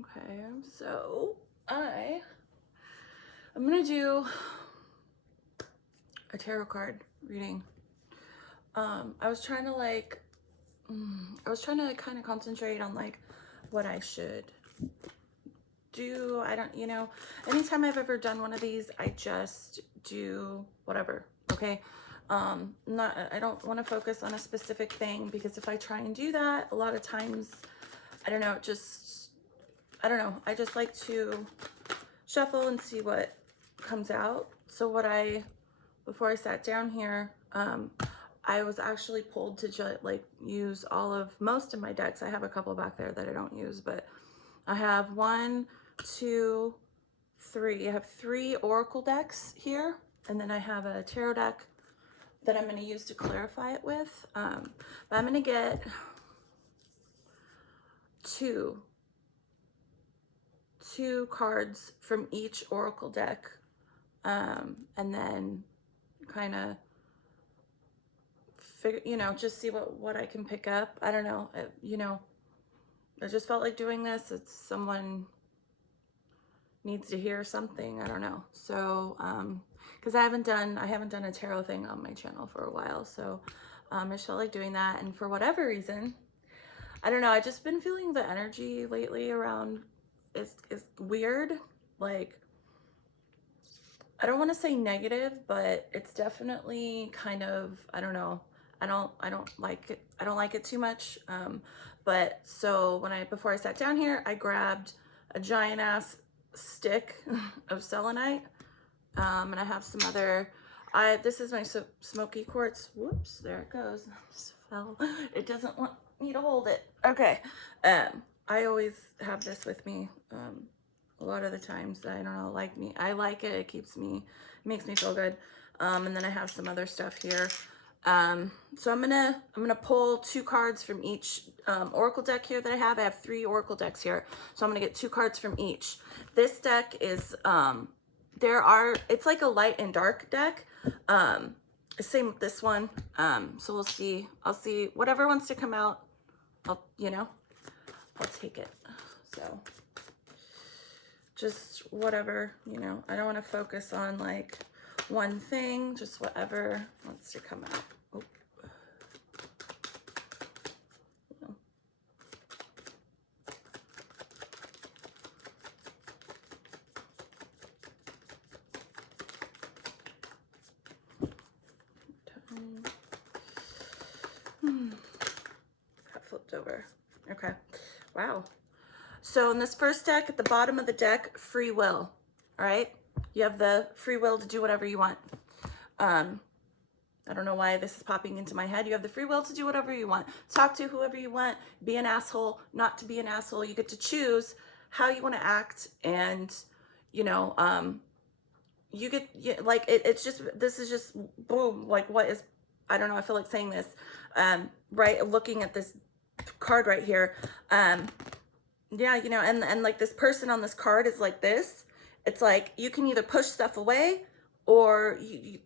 Okay, so I'm gonna do a tarot card reading. I was trying to kind of concentrate on like what I should do. I don't, anytime I've ever done one of these, I just do whatever. Okay. I don't want to focus on a specific thing, because if I try and do that, a lot of times, I don't know, I just like to shuffle and see what comes out. So before I sat down here, I was actually pulled to use most of my decks. I have a couple back there that I don't use, but I have 1, 2, 3. I have 3 oracle decks here, and then I have a tarot deck that I'm going to use to clarify it with. But I'm going to get two cards from each oracle deck, and then kind of figure, just see what I can pick up. I don't know, I just felt like doing this. It's someone needs to hear something. I don't know. So, because I haven't done a tarot thing on my channel for a while. So, I just felt like doing that. And for whatever reason, I don't know, I just been feeling the energy lately around is weird. Like, I don't want to say negative, but it's definitely kind of, I don't know. I don't like it. I don't like it too much. But so before I sat down here, I grabbed a giant ass stick of selenite. And I have some other, this is my smoky quartz. Whoops, there it goes. Just fell. It doesn't want me to hold it. Okay. I always have this with me. A lot of the times, I don't know, I like it. It makes me feel good. And then I have some other stuff here. So I'm gonna pull 2 cards from each oracle deck here that I have. I have 3 oracle decks here, so I'm gonna get 2 cards from each. This deck is it's like a light and dark deck. Same with this one. So we'll see. I'll see whatever wants to come out. I'll take it. So just whatever, I don't want to focus on like one thing, just whatever wants to come out. Oh. Got flipped over. Okay. Wow. So in this first deck, at the bottom of the deck, free will. All right. You have the free will to do whatever you want. I don't know why this is popping into my head. You have the free will to do whatever you want. Talk to whoever you want. Be an asshole, not to be an asshole. You get to choose how you want to act. And, it's just, this is just boom. Like, what is, I don't know. I feel like saying this, right. Looking at this card right here. Yeah, and like this person on this card is like this. It's like you can either push stuff away or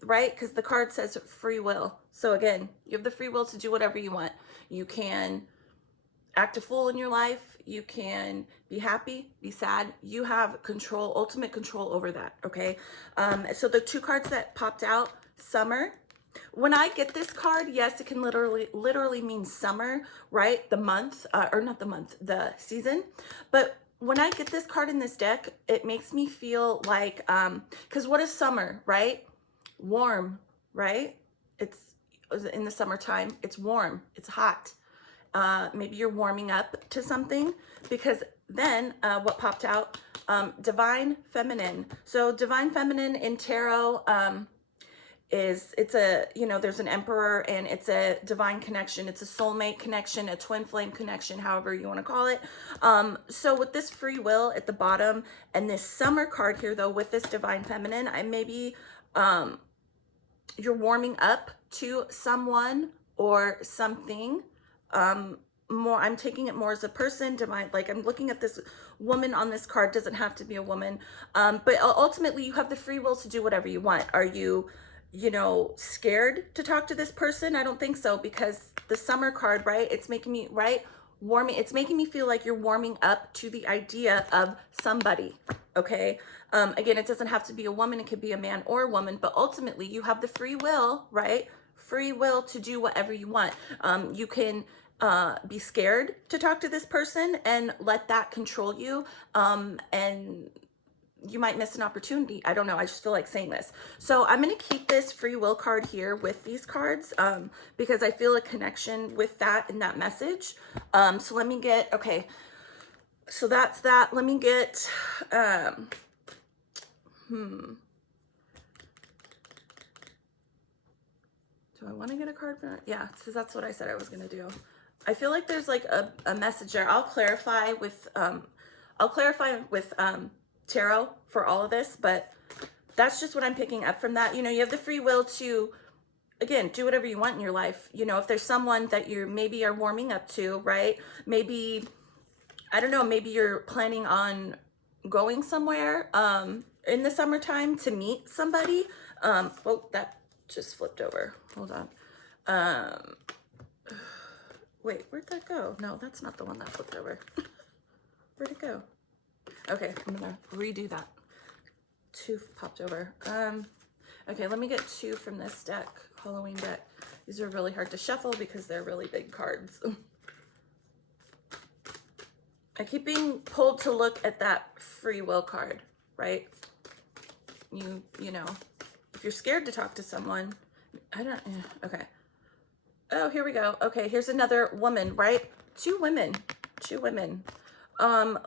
right? Because the card says free will. So again, you have the free will to do whatever you want. You can act a fool in your life. You can be happy, be sad. You have control, ultimate control over that. Okay. So the 2 cards that popped out, summer. When I get this card, yes, it can literally mean summer, right? The month, or not the month, the season. But when I get this card in this deck, it makes me feel like, because what is summer, right? Warm, right? It's in the summertime, it's warm, it's hot. Maybe you're warming up to something, because then what popped out, divine feminine. So divine feminine in tarot, there's an emperor, and it's a divine connection. It's a soulmate connection, a twin flame connection, however you want to call it. So with this free will at the bottom and this summer card here, though, with this divine feminine, you're warming up to someone or something. I'm taking it more as a person, divine, like I'm looking at this woman on this card, doesn't have to be a woman. But ultimately you have the free will to do whatever you want. Are you scared to talk to this person? I don't think so, because the summer card, right? It's making me, right? warming, it's making me feel like you're warming up to the idea of somebody, okay? Again, it doesn't have to be a woman, it could be a man or a woman, but ultimately you have the free will, right? Free will to do whatever you want. You can be scared to talk to this person and let that control you, and you might miss an opportunity. I don't know. I just feel like saying this. So I'm going to keep this free will card here with these cards, because I feel a connection with that in that message. So let me get, okay. So that's that. Let me get, do I want to get a card for that? Yeah, because that's what I said I was going to do. I feel like there's like a message there. I'll clarify with, tarot for all of this, but that's just what I'm picking up from that. You know, you have the free will to, again, do whatever you want in your life. You know, if there's someone that you maybe are warming up to, right? Maybe, I don't know, maybe you're planning on going somewhere in the summertime to meet somebody. Oh, that just flipped over. Hold on. Wait, where'd that go? No, that's not the one that flipped over. Where'd it go? Okay, I'm gonna redo that. 2 popped over. Okay, let me get 2 from this deck, Halloween deck. These are really hard to shuffle because they're really big cards. I keep being pulled to look at that free will card, right? You know, if you're scared to talk to someone, okay. Oh, here we go. Okay, here's another woman, right? 2 women.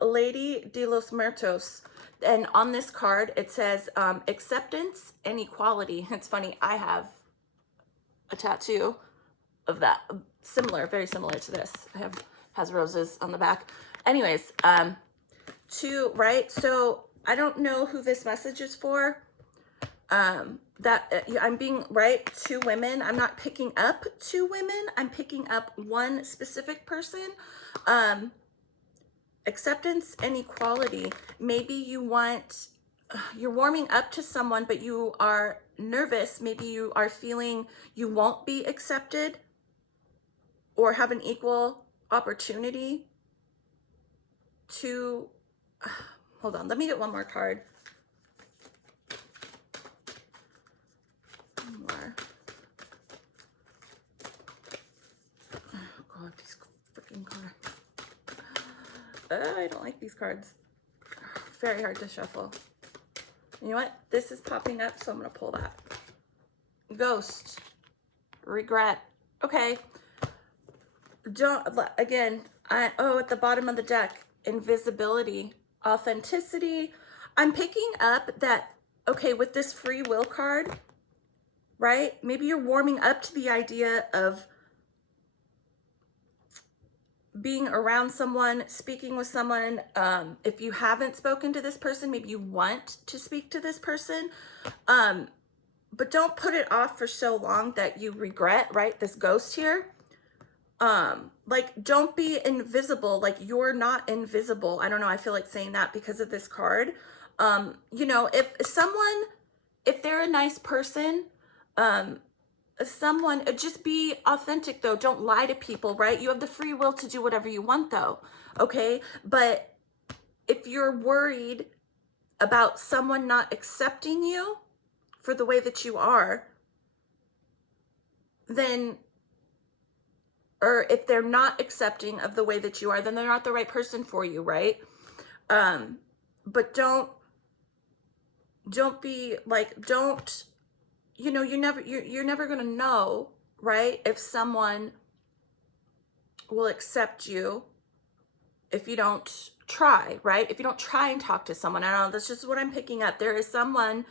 Lady de los Muertos. And on this card, it says acceptance and equality. It's funny, I have a tattoo of that, very similar to this. Has roses on the back. Anyways, 2, right? So I don't know who this message is for. I'm being, right, 2 women. I'm not picking up 2 women. I'm picking up one specific person. Acceptance and equality. Maybe you're warming up to someone, but you are nervous. Maybe you are feeling you won't be accepted or have an equal opportunity to, hold on, let me get one more card. One more. Oh God, these freaking cards. I don't like these cards. Very hard to shuffle. You know what? This is popping up, so I'm going to pull that. Ghost. Regret. Okay. Again, at the bottom of the deck, invisibility, authenticity. I'm picking up that, okay, with this free will card, right? Maybe you're warming up to the idea of being around someone, speaking with someone. If you haven't spoken to this person, maybe you want to speak to this person, but don't put it off for so long that you regret, right? This ghost here, like, don't be invisible. Like, you're not invisible. I don't know. I feel like saying that because of this card. You know, if they're a nice person, just be authentic though. Don't lie to people, right? You have the free will to do whatever you want though, okay? But if you're worried about someone not accepting you for the way that you are, then, or if they're not accepting of the way that you are, then they're not the right person for you, right? But don't be like, you know, you're never going to know, right? If someone will accept you if you don't try, right? If you don't try and talk to someone. I don't know, that's just what I'm picking up. There is someone,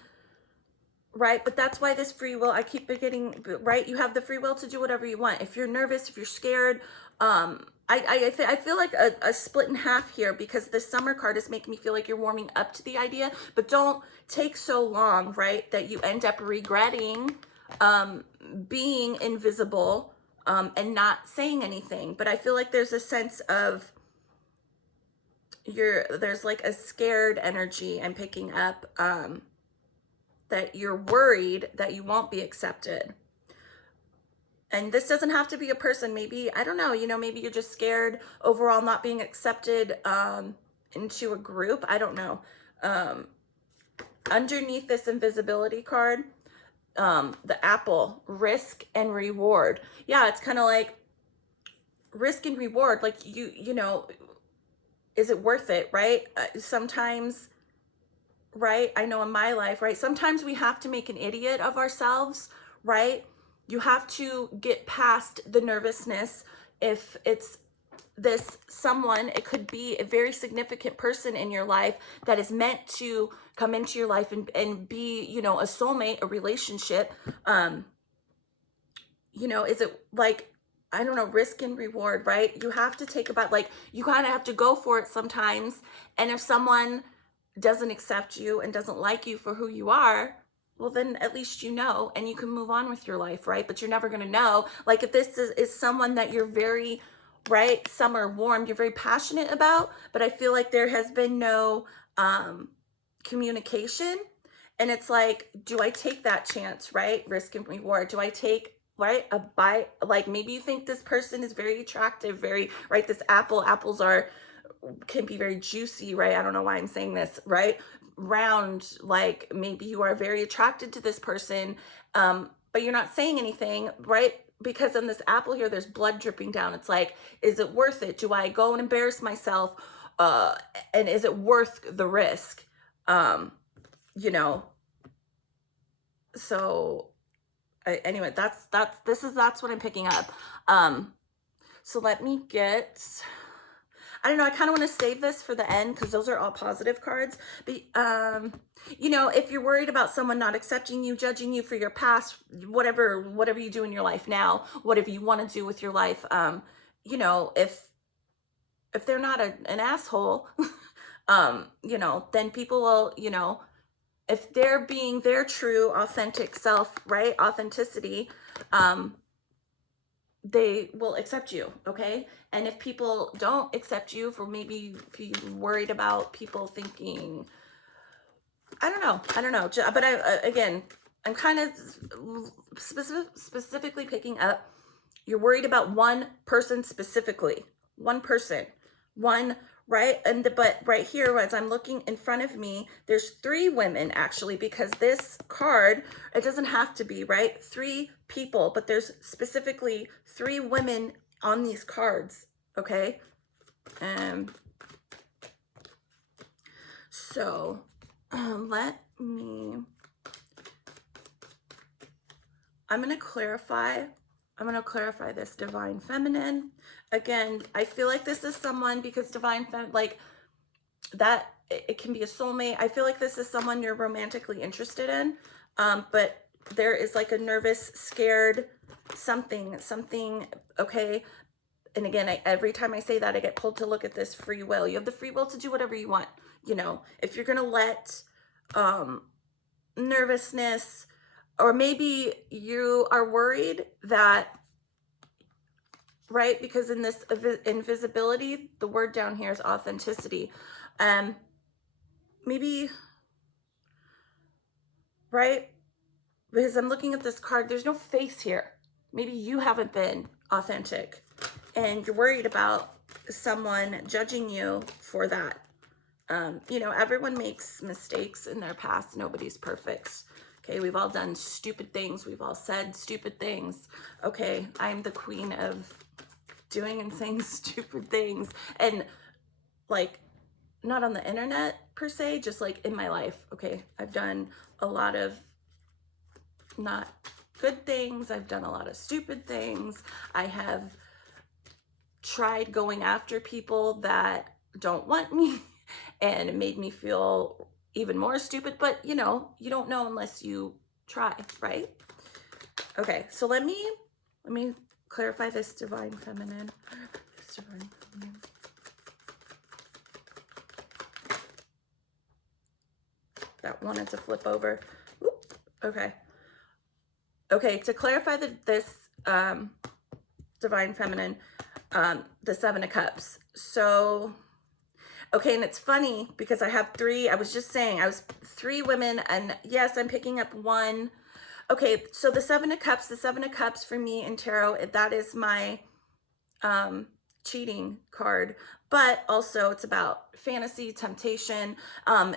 right? But that's why this free will, I keep getting, right? You have the free will to do whatever you want. If you're nervous, if you're scared, I feel like a split in half here, because the summer card is making me feel like you're warming up to the idea, but don't take so long, right, that you end up regretting being invisible and not saying anything. But I feel like there's a sense of there's like a scared energy I'm picking up, that you're worried that you won't be accepted. And this doesn't have to be a person. Maybe, I don't know, maybe you're just scared overall not being accepted into a group. I don't know. Um, Underneath this invisibility card, the apple, risk and reward. Yeah, it's kind of like risk and reward. Like is it worth it, right? Sometimes, right? I know in my life, right? Sometimes we have to make an idiot of ourselves, right? You have to get past the nervousness. If it's this someone, it could be a very significant person in your life that is meant to come into your life and be, a soulmate, a relationship. Is it like, I don't know, risk and reward, right? You have to take about, like, you kind of have to go for it sometimes. And if someone doesn't accept you and doesn't like you for who you are, well, then at least and you can move on with your life, right? But you're never going to know. Like, if this is someone that you're very, right, summer warm, you're very passionate about, but I feel like there has been no communication. And it's like, do I take that chance, right? Risk and reward. Do I take, right, a bite? Like, maybe you think this person is very attractive, very, right? This apples can be very juicy, right? I don't know why I'm saying this, right? Round, like maybe you are very attracted to this person, but you're not saying anything, right? Because in this apple here, there's blood dripping down. It's like, is it worth it? Do I go and embarrass myself? And is it worth the risk? So anyway, that's what I'm picking up. So let me get, I don't know, I kind of want to save this for the end because those are all positive cards. But, if you're worried about someone not accepting you, judging you for your past, whatever you do in your life now, whatever you want to do with your life, if they're not an asshole, then people will, if they're being their true, authentic self, right? Authenticity, they will accept you, okay? And if people don't accept you for maybe if you're worried about people thinking, I don't know. But again, I'm kind of specifically picking up, you're worried about one person specifically, one person, one, right? But right here, as I'm looking in front of me, there's 3 women actually, because this card, it doesn't have to be, right? 3 people, but there's specifically 3 women on these cards, okay? So let me, I'm going to clarify this divine feminine. Again, I feel like this is someone, because divine feminine, like that, it can be a soulmate. I feel like this is someone you're romantically interested in, but there is like a nervous, scared something, okay? And again, every time I say that, I get pulled to look at this free will. You have the free will to do whatever you want. If you're going to let nervousness, or maybe you are worried that, right, because in this invisibility, the word down here is authenticity. Maybe, right, because I'm looking at this card, there's no face here. Maybe you haven't been authentic and you're worried about someone judging you for that. Everyone makes mistakes in their past. Nobody's perfect. Okay, we've all done stupid things. We've all said stupid things. Okay, I'm the queen of doing and saying stupid things. And like, not on the internet per se, just like in my life. Okay, I've done a lot of not good things. I've done a lot of stupid things. I have tried going after people that don't want me, and it made me feel even more stupid. But you don't know unless you try, right? Okay, so let me clarify this divine feminine. That wanted to flip over. Oop, okay. Okay, to clarify this divine feminine, the 7 of Cups. So, okay, and it's funny because I have 3, I was just saying, I was 3 women, and yes, I'm picking up one Okay, so the Seven of Cups for me in tarot, that is my um cheating card, but also it's about fantasy, temptation,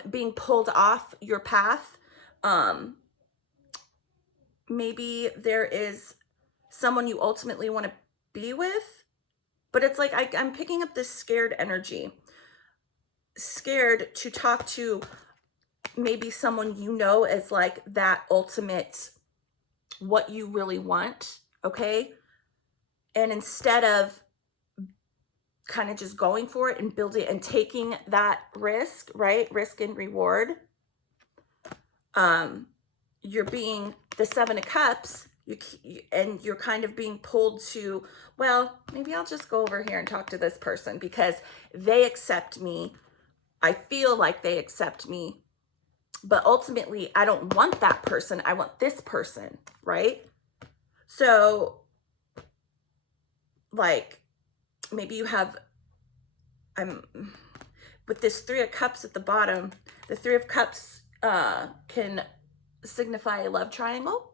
being pulled off your path. Um Maybe there is someone you ultimately want to be with, but it's like I'm picking up this scared energy, scared to talk to maybe someone you know as like that ultimate what you really want, okay? And instead of kind of just going for it and building and taking that risk, right? Risk and reward. Um, you're being the Seven of Cups, and you're kind of being pulled to, well, maybe I'll just go over here and talk to this person because they accept me. I feel like they accept me, but ultimately I don't want that person. I want this person, right? So like maybe you have, I'm with this Three of Cups at the bottom. The Three of Cups can signify a love triangle.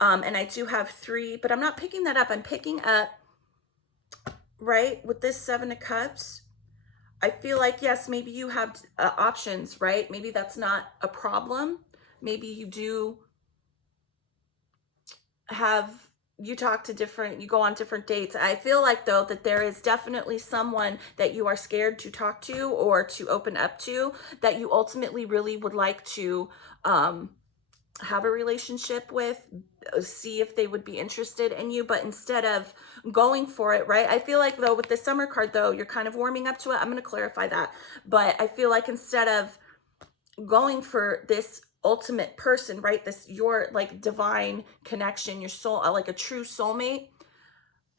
And I do have three, but I'm not picking that up. I'm picking up, right, with this Seven of Cups. I feel like, yes, maybe you have options, right? Maybe that's not a problem. Maybe you do have, you talk to different, you go on different dates. I feel like though that there is definitely someone that you are scared to talk to or to open up to that you ultimately really would like to have a relationship with, see if they would be interested in you, but instead of going for it, right? I feel like though with the Summer card though, you're kind of warming up to it. I'm going to clarify that. But I feel like instead of going for this ultimate person, right? This, your like divine connection, your soul, like a true soulmate.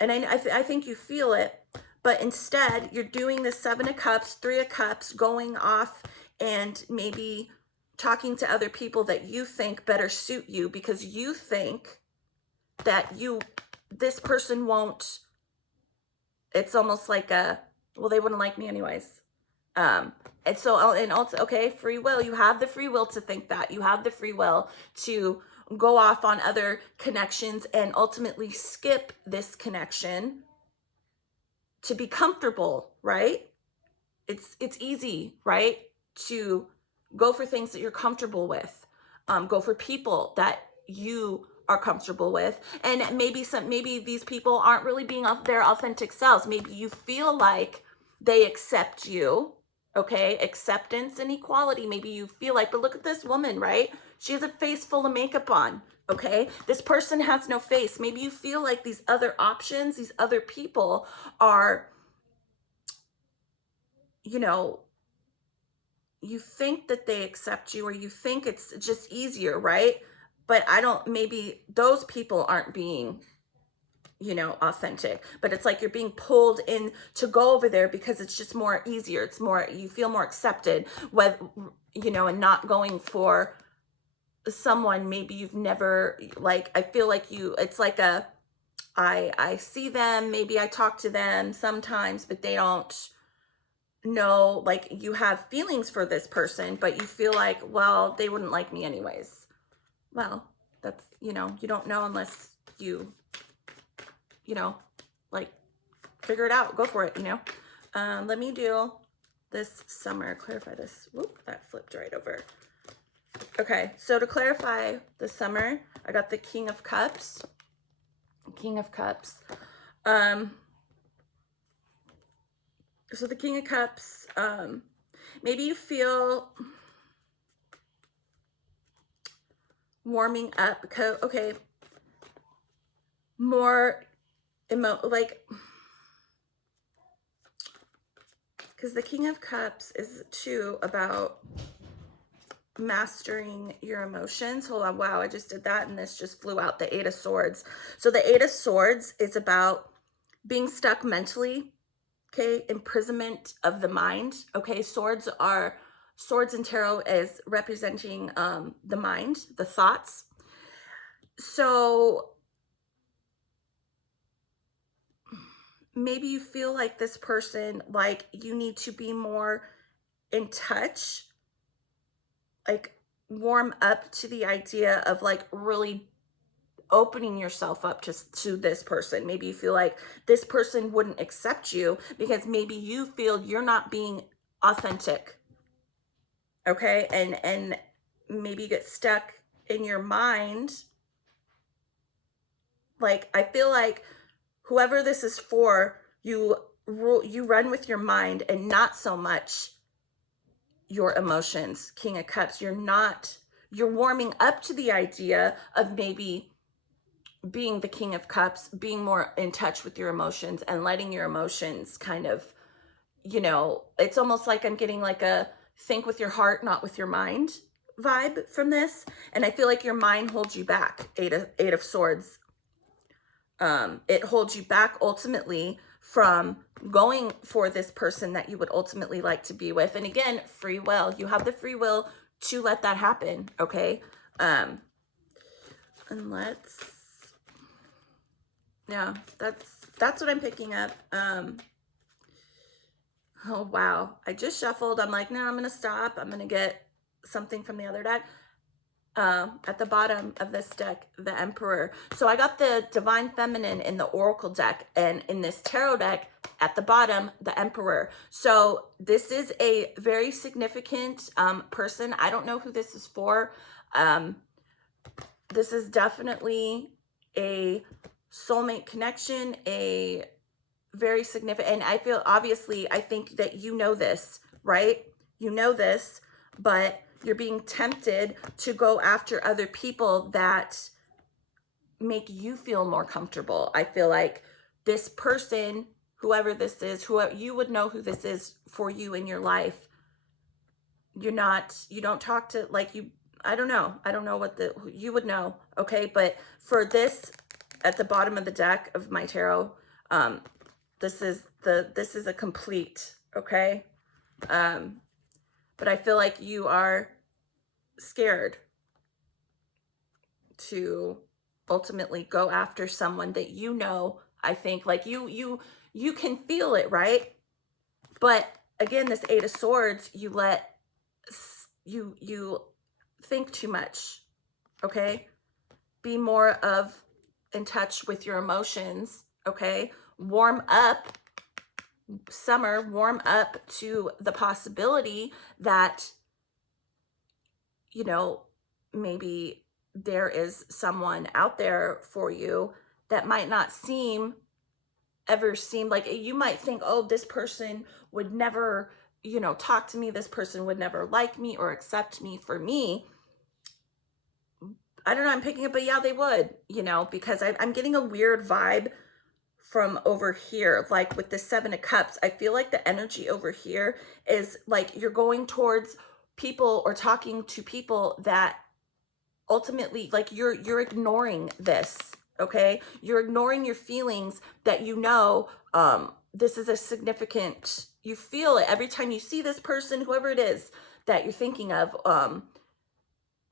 And I think you feel it, but instead you're doing the Seven of Cups, Three of Cups, going off and maybe talking to other people that you think better suit you because you think that this person won't, it's almost like a, well, they wouldn't like me anyways. And so, and also, okay, free will, you have the free will to think that. You have the free will to go off on other connections and ultimately skip this connection to be comfortable, right? It's easy, right? To go for things that you're comfortable with. Go for people that you are comfortable with. And maybe these people aren't really being their authentic selves. Maybe you feel like they accept you. Okay, acceptance and equality. Maybe you feel like, but look at this woman, right? She has a face full of makeup on. Okay, this person has no face. Maybe you feel like these other options, these other people are, you know, you think that they accept you or you think it's just easier, right? But maybe those people aren't being, authentic, but it's like you're being pulled in to go over there because it's just more easier. It's more, you feel more accepted with, and not going for someone maybe you've never, like, I feel like it's like I see them, maybe I talk to them sometimes, but they don't know, like, you have feelings for this person, but you feel like, well, they wouldn't like me anyways. Well, that's, you don't know unless like, figure it out, go for it, let me do this Summer, clarify this. Whoop, that flipped right over. Okay, so to clarify the Summer, I got the King of Cups. So the King of Cups, maybe you feel warming up because, okay, more like, because the King of Cups is too about mastering your emotions. Hold on, wow, I just did that and this just flew out, the Eight of Swords. So the Eight of Swords is about being stuck mentally, okay, imprisonment of the mind, okay. Swords in tarot is representing the mind, the thoughts. So maybe you feel like this person, like, you need to be more in touch, like warm up to the idea of like really opening yourself up to this person. Maybe you feel like this person wouldn't accept you because maybe you feel you're not being authentic. Okay? And maybe you get stuck in your mind. Like, I feel like whoever this is for, you run with your mind and not so much your emotions. King of Cups, you're warming up to the idea of maybe being the King of Cups, being more in touch with your emotions and letting your emotions kind of, it's almost like I'm getting like a think with your heart, not with your mind vibe from this. And I feel like your mind holds you back. Eight of Swords. It holds you back ultimately from going for this person that you would ultimately like to be with. And again, free will. You have the free will to let that happen, okay? And yeah, that's what I'm picking up. Oh, wow. I just shuffled. I'm like, no, I'm going to stop. I'm going to get something from the other deck. At the bottom of this deck, the Emperor. So I got the Divine Feminine in the Oracle deck, and in this Tarot deck, at the bottom, the Emperor. So this is a very significant person. I don't know who this is for. This is definitely a soulmate connection, a very significant, and I feel, obviously, I think that you know this, right? You know this, but you're being tempted to go after other people that make you feel more comfortable. I feel like this person, whoever this is, whoever, you would know who this is for you in your life. You don't talk to, like, you, I don't know what you would know. Okay. But for this, at the bottom of the deck of my tarot, this is a complete, okay. But I feel like you are scared to ultimately go after someone that I think, like, you can feel it, right? But again, this Eight of Swords, you think too much, okay? Be more in touch with your emotions, okay? Warm up, Summer, warm up to the possibility that, maybe there is someone out there for you that might not ever seem like, you might think, oh, this person would never, talk to me. This person would never like me or accept me for me. I don't know. I'm picking up, but yeah, they would, because I'm getting a weird vibe from over here. Like with the Seven of Cups, I feel like the energy over here is like you're going towards people or talking to people that ultimately, like, you're ignoring this, okay? You're ignoring your feelings that this is a significant, you feel it every time you see this person, whoever it is that you're thinking of.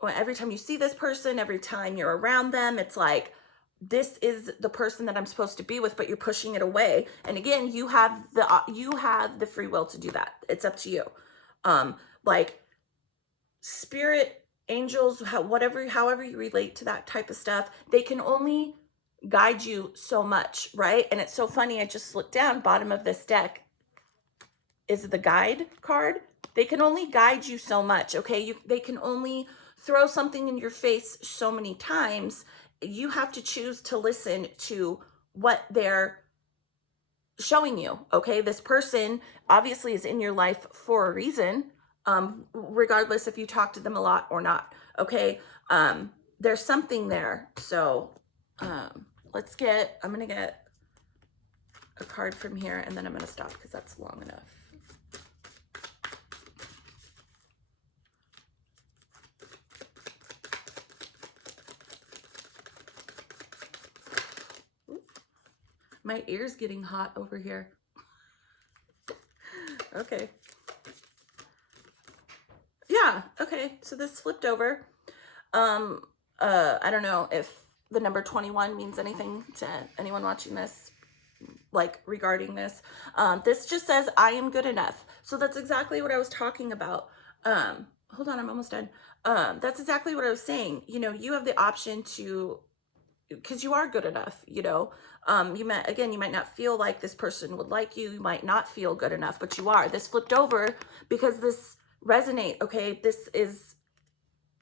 Every time you see this person, every time you're around them, it's like, this is the person that I'm supposed to be with, but you're pushing it away. And again, you have the free will to do that. It's up to you. Like, spirit, angels, however you relate to that type of stuff, they can only guide you so much, right? And it's so funny, I just looked down, bottom of this deck is the guide card. They can only guide you so much, okay? They can only throw something in your face so many times. You have to choose to listen to what they're showing you, okay? This person obviously is in your life for a reason, regardless if you talk to them a lot or not, okay? There's something there. So I'm gonna get a card from here, and then I'm gonna stop because that's long enough. My ear's getting hot over here. Okay. Yeah, okay. So this flipped over. I don't know if the number 21 means anything to anyone watching this, like, regarding this. This just says, I am good enough. So that's exactly what I was talking about. Hold on, I'm almost done. That's exactly what I was saying. You have the option to, because you are good enough, you know. You might, again, you might not feel like this person would like you. You might not feel good enough, but you are. This flipped over because this resonate, okay?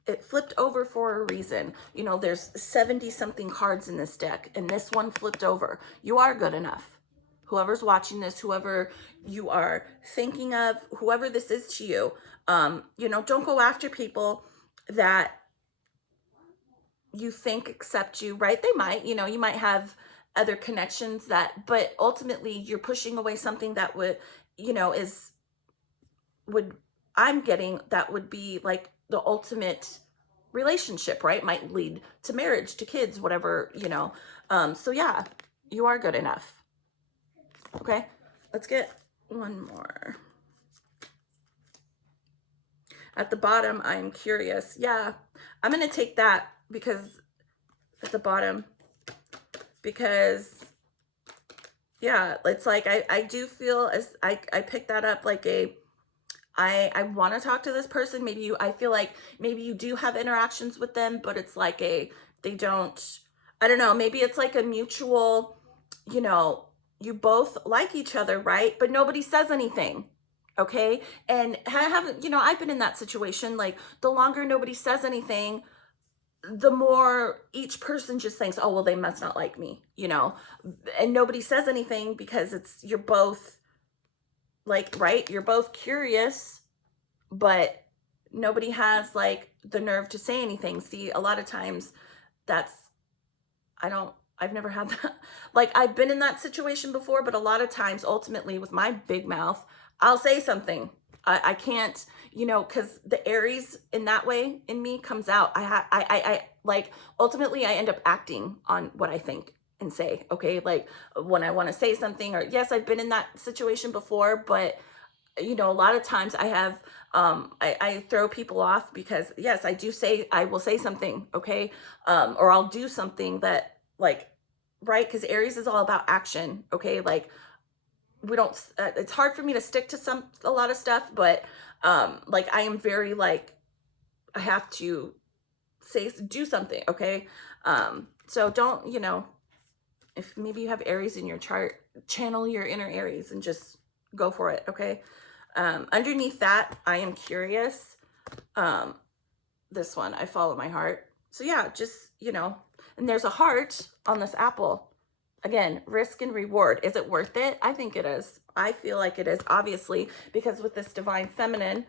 It flipped over for a reason. You know, there's 70 something cards in this deck, and this one flipped over. You are good enough. Whoever's watching this, whoever you are thinking of, whoever this is to you, you know, don't go after people that you think accept you, right? They might, you know, you might have other connections that, but ultimately you're pushing away something that would, you know, would, I'm getting that would be like the ultimate relationship, right? Might lead to marriage, to kids, whatever, you know. So yeah, you are good enough. Okay, let's get one more. At the bottom, I'm curious. Yeah, I'm going to take that because at the bottom, because yeah, it's like, I do feel as I picked that up like I want to talk to this person. Maybe I feel like maybe you do have interactions with them, but it's like they don't, I don't know, maybe it's like a mutual, you know, you both like each other, right? But nobody says anything. Okay. And haven't, you know, I've been in that situation. Like the longer nobody says anything, the more each person just thinks, oh, well, they must not like me, you know, and nobody says anything because you're both like, right? You're both curious, but nobody has like the nerve to say anything. See, a lot of times that's, I've never had that. Like I've been in that situation before, but a lot of times ultimately with my big mouth, I'll say something. I can't, you know, because the Aries in that way in me comes out. I like ultimately I end up acting on what I think and say, okay, like when I want to say something, or yes, I've been in that situation before, but you know, a lot of times I have, I throw people off because yes, I will say something, okay, or I'll do something that like, right, because Aries is all about action, okay, like we don't, it's hard for me to stick to a lot of stuff, but like I am very like, I have to do something, okay, so don't, you know, if maybe you have Aries in your chart, channel your inner Aries and just go for it, okay. Underneath that, I am curious. This one, I follow my heart. So yeah, just, you know, and there's a heart on this apple. Again, risk and reward. Is it worth it? I think it is. I feel like it is, obviously, because with this divine feminine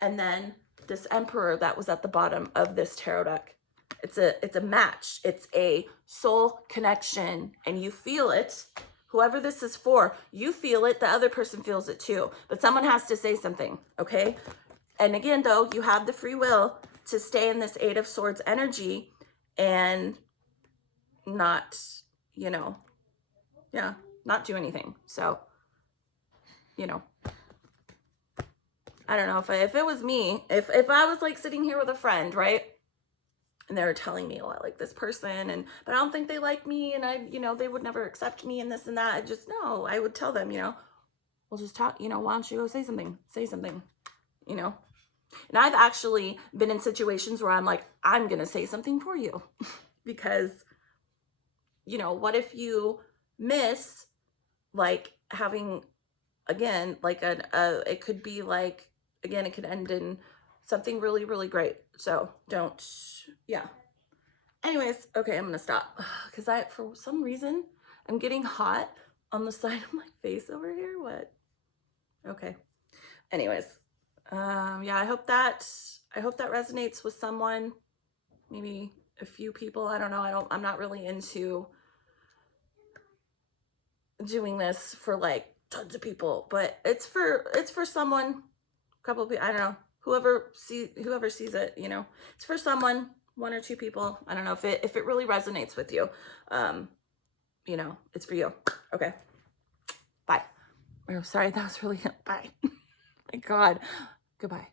and then this emperor that was at the bottom of this tarot deck, it's a match. It's a soul connection, and you feel it. Whoever this is for, you feel it, the other person feels it too. But someone has to say something, okay? And again, though, you have the free will to stay in this Eight of Swords energy and not, you know, yeah, not do anything. So, you know, I don't know if it was me, if I was like sitting here with a friend, right? And they were telling me, well, I like this person, but I don't think they like me, and you know, they would never accept me and this and that. I would tell them, you know, we'll just talk, you know, why don't you go say something, you know? And I've actually been in situations where I'm like, I'm going to say something for you because, you know, what if you miss like having, again, like it could be like, again, it could end in something really, really great. So don't, yeah. Anyways, okay, I'm gonna stop because for some reason, I'm getting hot on the side of my face over here. What? Okay. Anyways, yeah, I hope that resonates with someone, maybe a few people. I don't know. I'm not really into doing this for like tons of people, but it's for someone, a couple of people, I don't know, whoever sees it, you know, it's for someone, one or two people. I don't know if it really resonates with you. You know, it's for you. Okay. Bye. Oh, sorry, that was really, bye. My God. Goodbye.